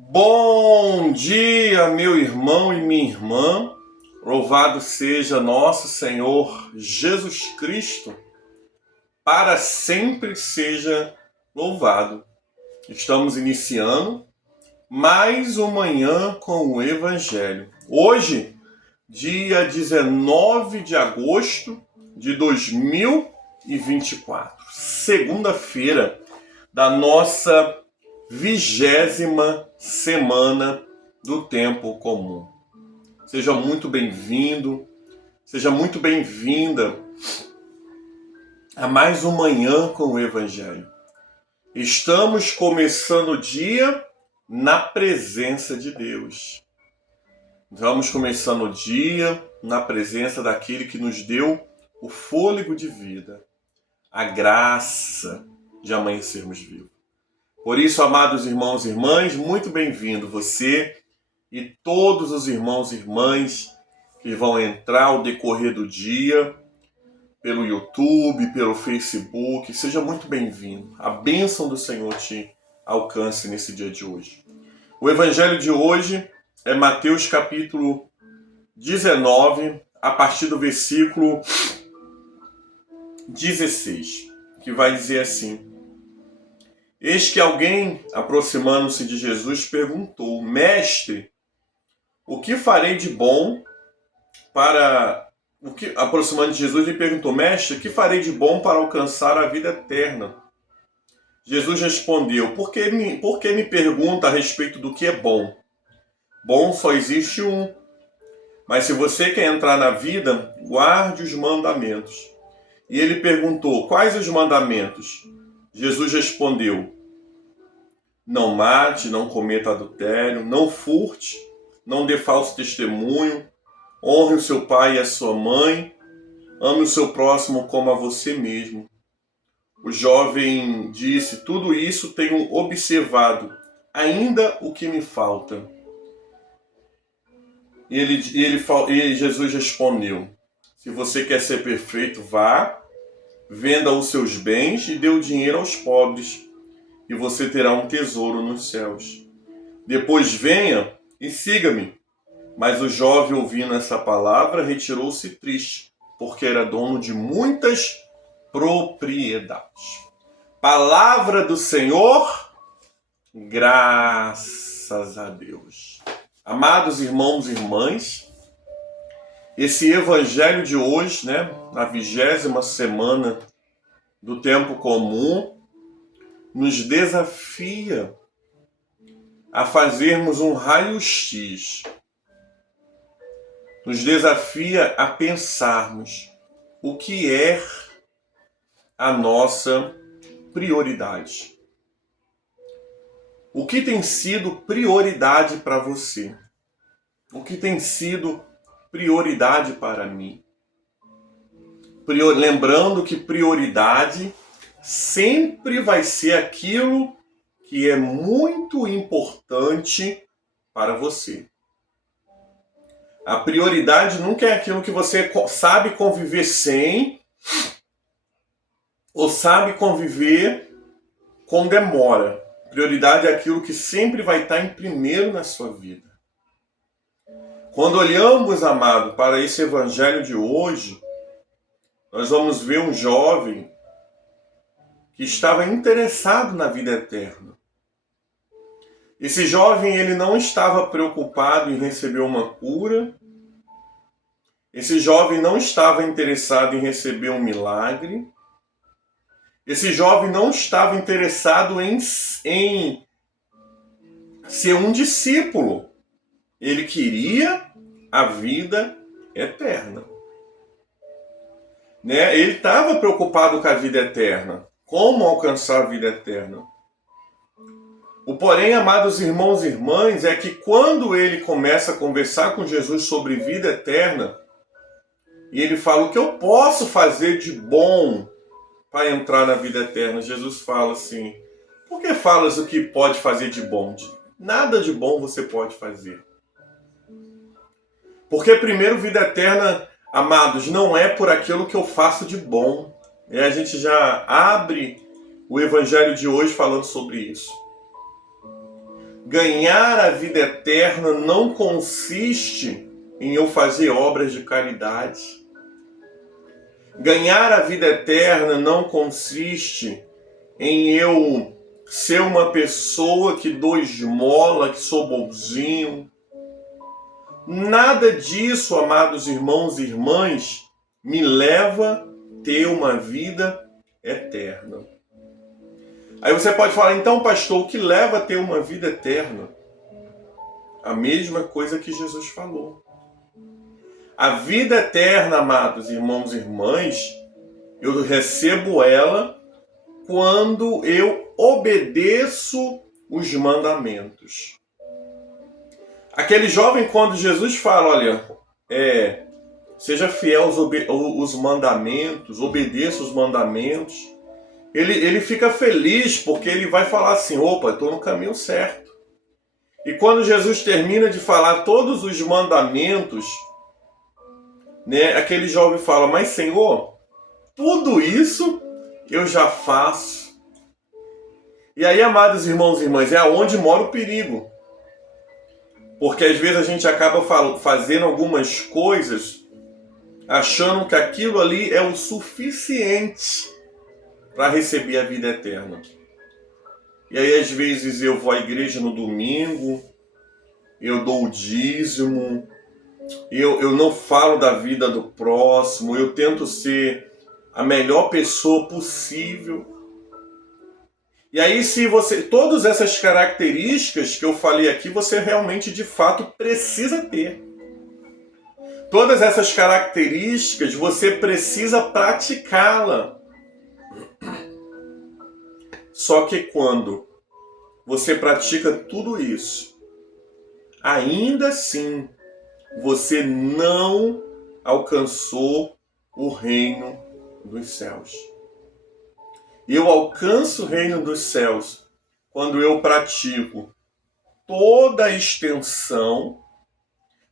Bom dia, meu irmão e minha irmã. Louvado seja nosso Senhor Jesus Cristo. Para sempre seja louvado. Estamos iniciando mais uma manhã com o Evangelho. Hoje, dia 19 de agosto de 2024. Segunda-feira da nossa 20ª semana do tempo comum. Seja muito bem-vindo, seja muito bem-vinda a mais uma manhã com o Evangelho. Estamos começando o dia na presença de Deus. Estamos começando o dia na presença daquele que nos deu o fôlego de vida, a graça de amanhecermos vivos. Por isso, amados irmãos e irmãs, muito bem-vindo você e todos os irmãos e irmãs que vão entrar ao decorrer do dia pelo YouTube, pelo Facebook. Seja muito bem-vindo. A bênção do Senhor te alcance nesse dia de hoje. O evangelho de hoje é Mateus capítulo 19, a partir do versículo 16, que vai dizer assim: Eis que alguém, aproximando-se de Jesus, perguntou: Mestre, o que farei de bom para... Aproximando de Jesus, ele perguntou: Mestre, o que farei de bom para alcançar a vida eterna? Jesus respondeu: Por que me pergunta a respeito do que é bom? Bom só existe um. Mas se você quer entrar na vida, guarde os mandamentos. E ele perguntou: Quais os mandamentos? Jesus respondeu: Não mate, não cometa adultério, não furte, não dê falso testemunho, honre o seu pai e a sua mãe, ame o seu próximo como a você mesmo. O jovem disse: Tudo isso tenho observado, ainda o que me falta. E Jesus respondeu: Se você quer ser perfeito, vá, venda os seus bens e dê o dinheiro aos pobres, e você terá um tesouro nos céus. Depois venha e siga-me. Mas o jovem, ouvindo essa palavra, retirou-se triste, porque era dono de muitas propriedades. Palavra do Senhor, graças a Deus. Amados irmãos e irmãs, esse evangelho de hoje, na 20ª semana do tempo comum, nos desafia a fazermos um raio-x. Nos desafia a pensarmos o que é a nossa prioridade. O que tem sido prioridade para você? O que tem sido prioridade para mim? Lembrando que prioridade sempre vai ser aquilo que é muito importante para você. A prioridade nunca é aquilo que você sabe conviver sem ou sabe conviver com demora. Prioridade é aquilo que sempre vai estar em primeiro na sua vida. Quando olhamos, amado, para esse evangelho de hoje, nós vamos ver um jovem que estava interessado na vida eterna. Esse jovem, ele não estava preocupado em receber uma cura. Esse jovem não estava interessado em receber um milagre. Esse jovem não estava interessado em ser um discípulo. Ele queria a vida eterna. Ele estava preocupado com a vida eterna. Como alcançar a vida eterna? O porém, amados irmãos e irmãs, é que quando ele começa a conversar com Jesus sobre vida eterna, e ele fala: o que eu posso fazer de bom para entrar na vida eterna? Jesus fala assim: por que falas o que pode fazer de bom? Nada de bom você pode fazer. Porque primeiro, vida eterna, amados, não é por aquilo que eu faço de bom. E a gente já abre o evangelho de hoje falando sobre isso. Ganhar a vida eterna não consiste em eu fazer obras de caridade. Ganhar a vida eterna não consiste em eu ser uma pessoa que dou esmola, que sou bonzinho. Nada disso, amados irmãos e irmãs, me leva a ter uma vida eterna. Aí você pode falar, então, pastor, o que leva a ter uma vida eterna? A mesma coisa que Jesus falou. A vida eterna, amados irmãos e irmãs, eu recebo ela quando eu obedeço os mandamentos. Aquele jovem, quando Jesus fala, olha, seja fiel aos mandamentos, obedeça os mandamentos, ele fica feliz porque ele vai falar assim, opa, estou no caminho certo. E quando Jesus termina de falar todos os mandamentos, né, aquele jovem fala, mas Senhor, tudo isso eu já faço. E aí, amados irmãos e irmãs, é onde mora o perigo. Porque às vezes a gente acaba fazendo algumas coisas achando que aquilo ali é o suficiente para receber a vida eterna. E aí às vezes eu vou à igreja no domingo, eu dou o dízimo, eu não falo da vida do próximo, eu tento ser a melhor pessoa possível. E aí, se você, todas essas características que eu falei aqui, você realmente de fato precisa ter. Todas essas características você precisa praticá-la. Só que quando você pratica tudo isso, ainda assim você não alcançou o reino dos céus. Eu alcanço o reino dos céus quando eu pratico toda a extensão,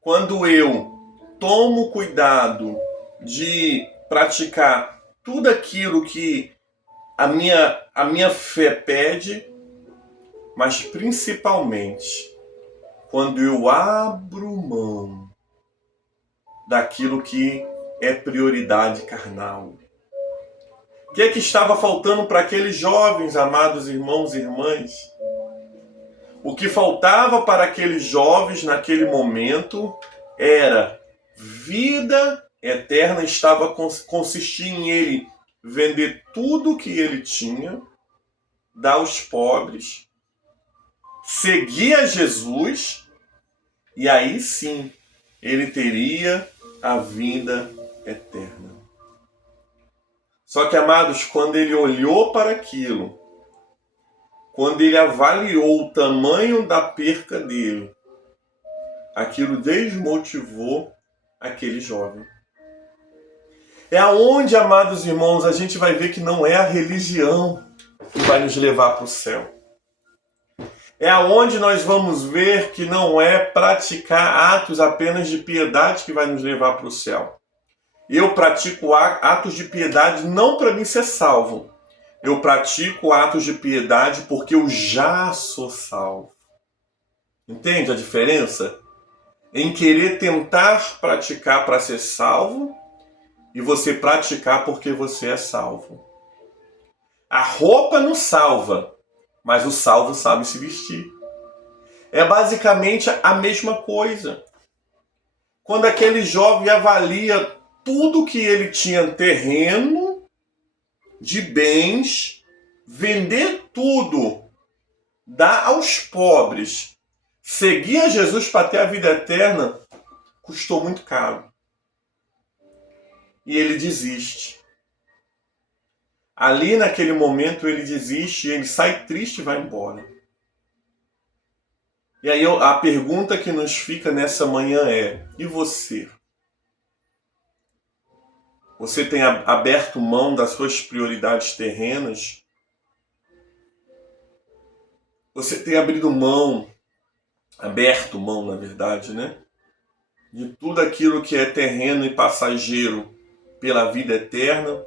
quando eu tomo cuidado de praticar tudo aquilo que a minha fé pede, mas principalmente quando eu abro mão daquilo que é prioridade carnal. O que é que estava faltando para aqueles jovens, amados irmãos e irmãs? O que faltava para aqueles jovens naquele momento era vida eterna, consistia em ele vender tudo que ele tinha, dar aos pobres, seguir a Jesus, e aí sim ele teria a vida eterna. Só que, amados, quando ele olhou para aquilo, quando ele avaliou o tamanho da perca dele, aquilo desmotivou aquele jovem. É aonde, amados irmãos, a gente vai ver que não é a religião que vai nos levar para o céu. É aonde nós vamos ver que não é praticar atos apenas de piedade que vai nos levar para o céu. Eu pratico atos de piedade não para mim ser salvo. Eu pratico atos de piedade porque eu já sou salvo. Entende a diferença? Em querer tentar praticar para ser salvo e você praticar porque você é salvo. A roupa não salva, mas o salvo sabe se vestir. É basicamente a mesma coisa. Quando aquele jovem avalia tudo que ele tinha terreno, de bens, vender tudo, dar aos pobres, seguir a Jesus para ter a vida eterna, custou muito caro. E ele desiste. Ali naquele momento ele desiste, ele sai triste e vai embora. E aí a pergunta que nos fica nessa manhã é, e você? Você tem aberto mão das suas prioridades terrenas? Você tem aberto mão, na verdade, né? De tudo aquilo que é terreno e passageiro pela vida eterna?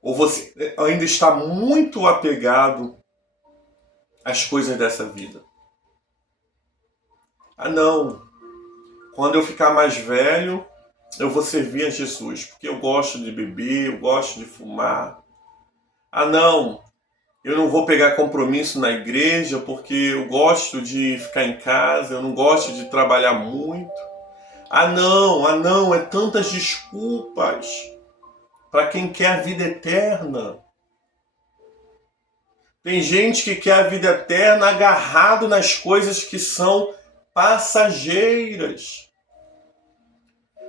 Ou você ainda está muito apegado às coisas dessa vida? Ah, não. Quando eu ficar mais velho, eu vou servir a Jesus, porque eu gosto de beber, eu gosto de fumar. Ah, não. Eu não vou pegar compromisso na igreja porque eu gosto de ficar em casa, eu não gosto de trabalhar muito. Ah, não, é tantas desculpas para quem quer a vida eterna. Tem gente que quer a vida eterna agarrado nas coisas que são passageiras.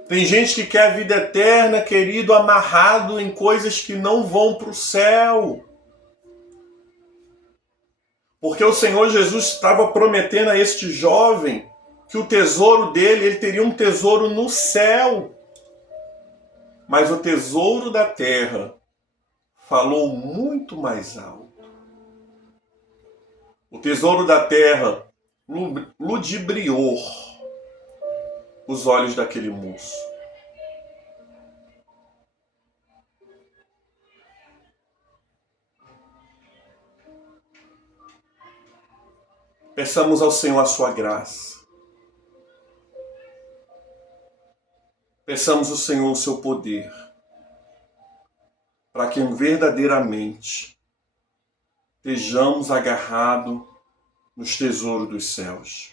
Tem gente que quer a vida eterna, querido, amarrado em coisas que não vão para o céu. Porque o Senhor Jesus estava prometendo a este jovem que o tesouro dele, ele teria um tesouro no céu. Mas o tesouro da terra falou muito mais alto. O tesouro da terra ludibriou os olhos daquele moço. Peçamos ao Senhor a sua graça. Peçamos ao Senhor o seu poder, para que verdadeiramente estejamos agarrados nos tesouros dos céus.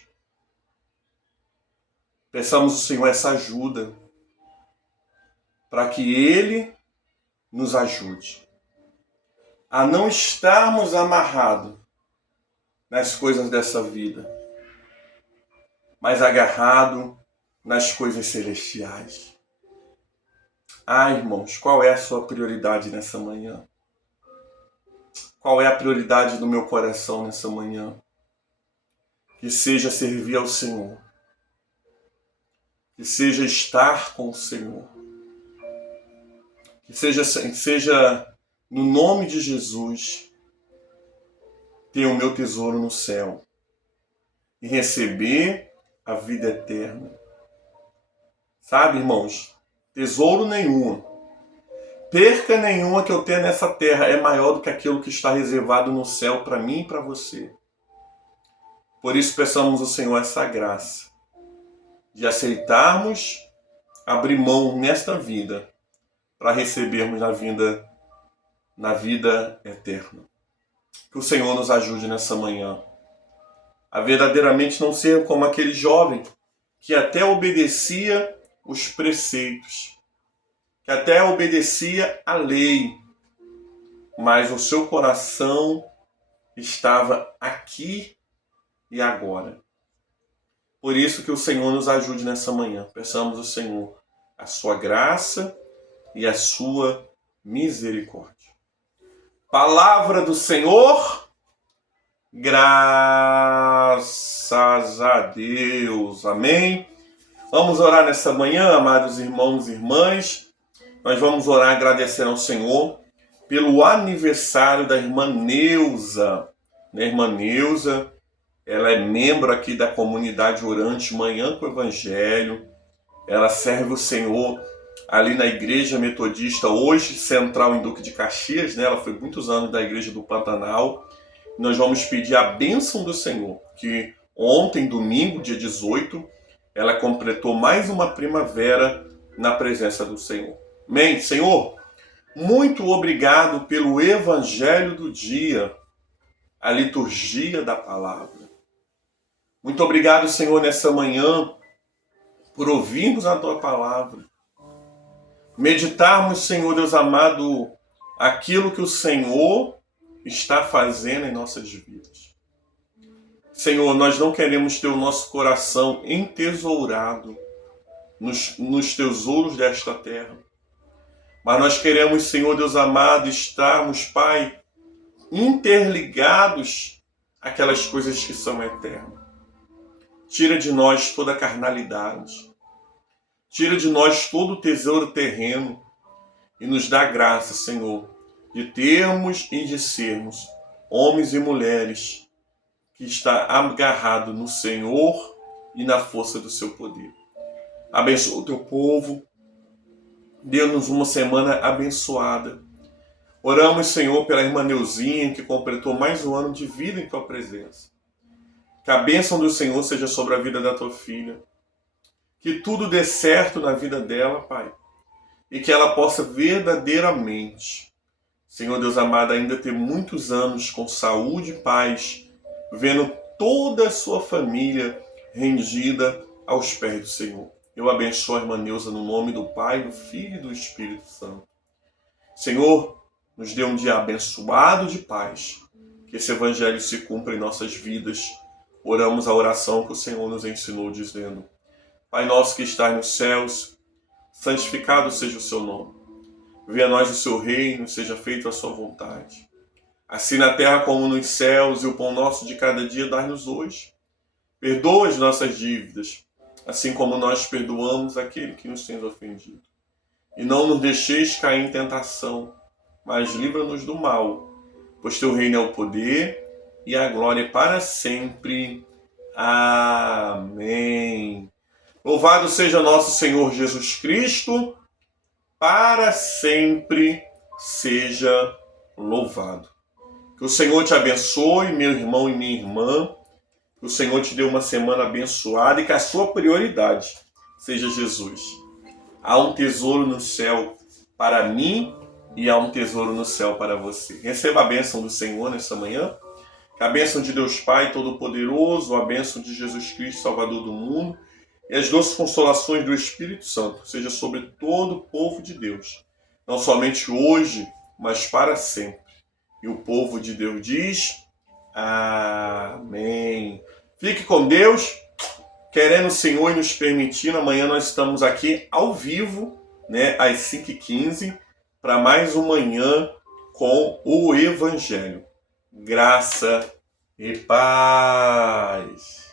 Peçamos ao Senhor essa ajuda, para que Ele nos ajude a não estarmos amarrados nas coisas dessa vida, mas agarrados nas coisas celestiais. Ah, irmãos, qual é a sua prioridade nessa manhã? Qual é a prioridade do meu coração nessa manhã? Que seja servir ao Senhor. Que seja estar com o Senhor. Que seja no nome de Jesus, ter o meu tesouro no céu e receber a vida eterna. Sabe, irmãos, tesouro nenhum, perca nenhuma que eu tenha nessa terra é maior do que aquilo que está reservado no céu para mim e para você. Por isso peçamos ao Senhor essa graça de aceitarmos abrir mão nesta vida para recebermos na vida eterna. Que o Senhor nos ajude nessa manhã a verdadeiramente não ser como aquele jovem que até obedecia os preceitos, que até obedecia a lei, mas o seu coração estava aqui e agora. Por isso que o Senhor nos ajude nessa manhã. Peçamos ao Senhor a sua graça e a sua misericórdia. Palavra do Senhor, graças a Deus, amém. Vamos orar nessa manhã, amados irmãos e irmãs. Nós vamos orar agradecendo ao Senhor pelo aniversário da irmã Neuza. A irmã Neuza, ela é membro aqui da comunidade Orante Manhã com o Evangelho. Ela serve o Senhor ali na Igreja Metodista, hoje central em Duque de Caxias, né? Ela foi muitos anos da Igreja do Pantanal. Nós vamos pedir a bênção do Senhor, que ontem, domingo, dia 18, ela completou mais uma primavera na presença do Senhor. Amém? Senhor, muito obrigado pelo Evangelho do dia, a liturgia da palavra. Muito obrigado, Senhor, nessa manhã, por ouvirmos a Tua palavra. Meditarmos, Senhor Deus amado, aquilo que o Senhor está fazendo em nossas vidas. Senhor, nós não queremos ter o nosso coração entesourado nos tesouros desta terra. Mas nós queremos, Senhor Deus amado, estarmos, Pai, interligados àquelas coisas que são eternas. Tira de nós toda a carnalidade. Tira de nós todo o tesouro terreno e nos dá graça, Senhor, de termos e de sermos homens e mulheres que está agarrado no Senhor e na força do seu poder. Abençoa o teu povo. Dê-nos uma semana abençoada. Oramos, Senhor, pela irmã Neuzinha, que completou mais um ano de vida em tua presença. Que a bênção do Senhor seja sobre a vida da tua filha. Que tudo dê certo na vida dela, Pai. E que ela possa verdadeiramente, Senhor Deus amado, ainda ter muitos anos com saúde e paz, vendo toda a sua família rendida aos pés do Senhor. Eu abençoo a irmã Neuza no nome do Pai, do Filho e do Espírito Santo. Senhor, nos dê um dia abençoado de paz. Que esse evangelho se cumpra em nossas vidas. Oramos a oração que o Senhor nos ensinou, dizendo: Pai nosso que estás nos céus, santificado seja o seu nome. Venha a nós o seu reino, seja feita a sua vontade. Assim na terra como nos céus, e o pão nosso de cada dia dai-nos hoje. Perdoa as nossas dívidas, assim como nós perdoamos aquele que nos tem ofendido. E não nos deixeis cair em tentação, mas livra-nos do mal, pois teu reino é o poder e a glória para sempre. Amém. Louvado seja nosso Senhor Jesus Cristo, para sempre seja louvado. Que o Senhor te abençoe, meu irmão e minha irmã. Que o Senhor te dê uma semana abençoada e que a sua prioridade seja Jesus. Há um tesouro no céu para mim e há um tesouro no céu para você. Receba a bênção do Senhor nessa manhã. Que a bênção de Deus Pai Todo-Poderoso, a bênção de Jesus Cristo, Salvador do mundo, e as doces consolações do Espírito Santo seja sobre todo o povo de Deus. Não somente hoje, mas para sempre. E o povo de Deus diz: Amém. Fique com Deus. Querendo o Senhor e nos permitindo, amanhã nós estamos aqui ao vivo, às 5h15, para mais uma manhã com o Evangelho. Graça e paz.